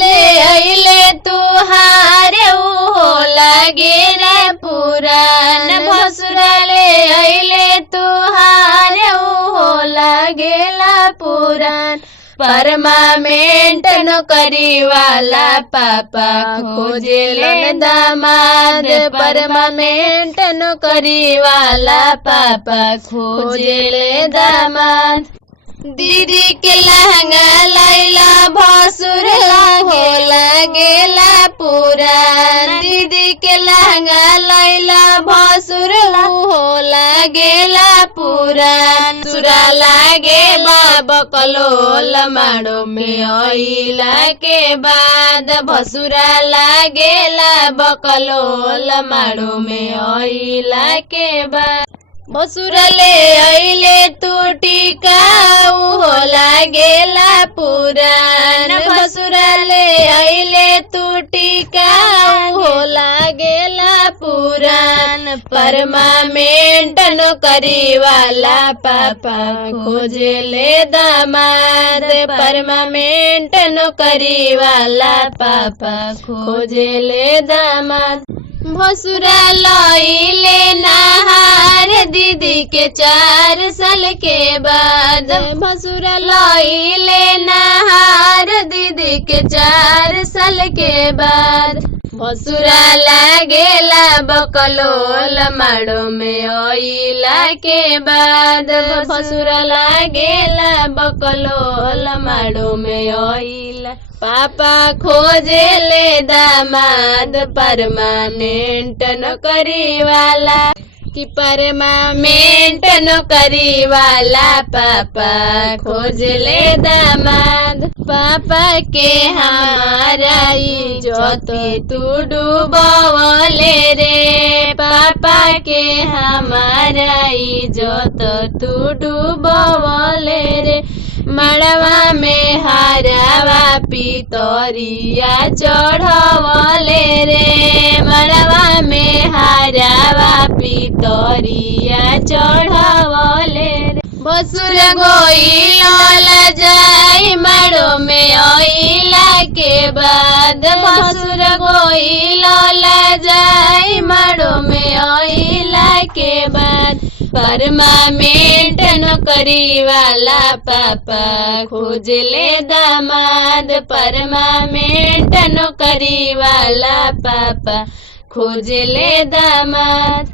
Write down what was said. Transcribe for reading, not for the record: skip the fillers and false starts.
ले अइले तुहारे हो लागे रे पुरान भसुर ले अइले तुहारे हो लागेला पुरान परमामेंट नौकरी वाला पापा खोजेले दामाद परमामेंट नौकरी वाला पापा खोजेले दामाद दीदी के लहंगा लैला भसुर हो लागेला पुरान दीदी के लहंगा लैला भसुर हो लागेला पुरान सुरा लागे बाबा कलोल माड़ो में अइला के बाद भसुरा लागेला बकलोल माड़ो में अइला के बाद भसुर ले अइले तू टीका हो लागेला पुरान भसुर ले अइले तू टीका हो लागेला पुरान परमामेंट नौकरी वाला पापा खोजेले दामाद परमामेंट नौकरी वाला पापा खोजेले दामाद भसुरा लइले नहार दीदी के 4 साल के बाद भसुरा लइले नहार दीदी के 4 साल के बाद भसुरा लागेला बकलोल माड़ो में अइला के बाद भसुरा लागेला बकलोल माड़ो में अइला पापा खोजेले दामाद परमानेंट नौकरी वाला कि परमानेंट नौकरी वाला पापा खोजले दामाद पापा के हमारा इज्जत तू डूबवले रे पापा के हमारा इज्जत तू डूबवले रे मड़वा में हरावा पितरिया चढ़वले रे मड़वा में हरावा पितरिया चढ़वले रे भसुर गोइल जाई माड़ो में अइला के बाद भसुर गोइल जाई माड़ो में अइला के बाद परमामेंट नौकरी वाला पापा खोजले दामाद परमामेंट नौकरी वाला पापा खोजले दामाद।